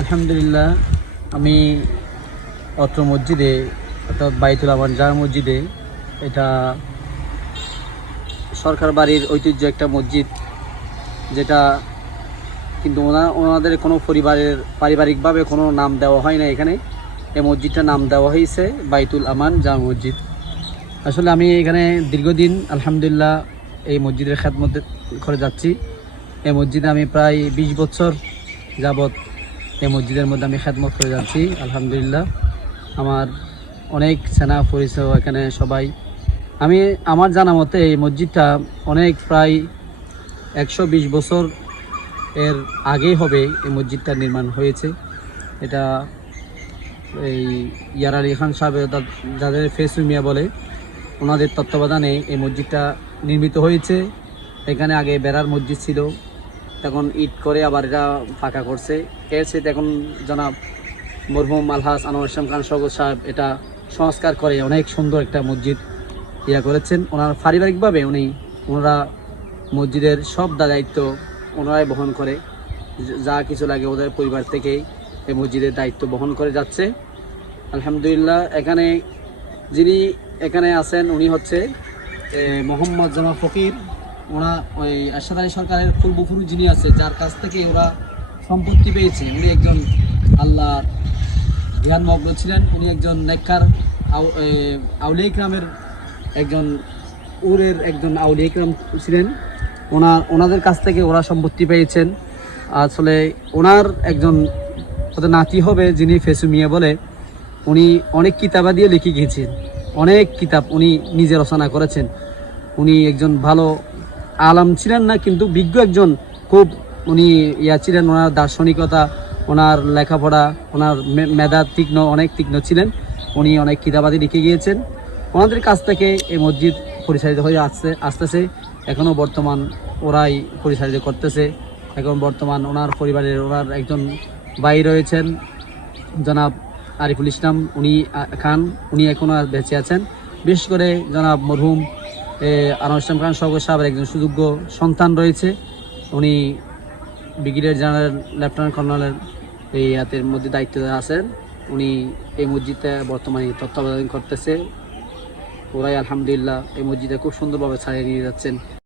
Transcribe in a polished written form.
আলহামদুলিল্লাহ, আমি অত্র মসজিদে অর্থাৎ বাইতুল আমান জামে মসজিদে, এটা সরকার বাড়ির ঐতিহ্য একটা মসজিদ, যেটা কিন্তু ওনাদের কোনো পারিবারিকভাবে কোনো নাম দেওয়া হয় না। এখানে এই মসজিদটার নাম দেওয়া হয়েছে বাইতুল আমান জামে মসজিদ। আসলে আমি এখানে দীর্ঘদিন আলহামদুলিল্লাহ এই মসজিদের খেদমত করে যাচ্ছি। এই মসজিদে আমি প্রায় 20 বছর যাবৎ এই মসজিদের মধ্যে আমি খেদমত করে যাচ্ছি আলহামদুলিল্লাহ। আমার অনেক সেনা পরিচয় এখানে সবাই। আমার জানা মতে এই মসজিদটা অনেক প্রায় 120 বছর এর আগেই হবে এই মসজিদটা নির্মাণ হয়েছে। এটা এই ইয়ার আলী খান সাহেব, যাদের ফেসু মিয়া বলে, ওনাদের তত্ত্বাবধানে এই মসজিদটা নির্মিত হয়েছে। এখানে আগে বেড়ার মসজিদ ছিল, তখন ইট করে আবার এটা ফাঁকা করছে। এর সাথে এখন জনাব মরহুম আলহাজ আনোয়ার ইসলাম খান শওকত সাহেব এটা সংস্কার করে অনেক সুন্দর একটা মসজিদ করেছেন। ওনার পারিবারিকভাবে ওনারা মসজিদের সব দায়িত্ব ওনারাই বহন করে, যা কিছু লাগে ওদের পরিবার থেকেই এই মসজিদের দায়িত্ব বহন করে যাচ্ছে আলহামদুলিল্লাহ। যিনি এখানে আছেন উনি হচ্ছে মোহাম্মদ জামা ফকির। ওরা ওই আরশাদ আলী সরকারের পূর্বপুরুষ যিনি আছে, যার কাছ থেকে ওরা সম্পত্তি পেয়েছে, উনি একজন আল্লাহর ধ্যানমগ্ন ছিলেন। উনি একজন নেককার আউলিয়া ইকরামের একজন আউলিয়া ইকরাম ছিলেন। ওনাদের কাছ থেকে ওরা সম্পত্তি পেয়েছেন। আসলে ওনার একজন নাতি হবে, যিনি ফেসু মিয়া বলে, উনি অনেক কিতাবাদিও লিখে গিয়েছেন। অনেক কিতাব উনি নিজে রচনা করেছেন। উনি একজন ভালো আলাম ছিলেন না, কিন্তু বিজ্ঞ একজন, খুব উনি ছিলেন। ওনার দার্শনিকতা, ওনার লেখাপড়া, ওনার মেধা অনেক তীক্ষ্ণ ছিলেন। উনি অনেক কিতাবাদি লিখে গিয়েছেন। ওনাদের কাছ থেকে এই মসজিদ পরিচালিত হয়ে আসতেছে। এখনও বর্তমান ওরাই পরিচালিত করতেছে। এখন বর্তমান ওনার পরিবারের ওনার একজন ভাই রয়েছেন, জনাব আরিফুল ইসলাম খান, উনি এখনও বেঁচে আছেন। বিশেষ করে জনাব মরহুম আনোয়ার ইসলাম খান শওকত সাহেবের একজন সুযোগ্য সন্তান রয়েছে। উনি ব্রিগেডিয়ার জেনারেল লেফটেন্যান্ট কর্নেলের এই হাতের মধ্যে দায়িত্ব আছেন। উনি এই মসজিদে বর্তমানে তত্ত্বাবধান করতেছে। ওরাই আলহামদুলিল্লাহ এই মসজিদে খুব সুন্দরভাবে ছাড়িয়ে নিয়ে যাচ্ছেন।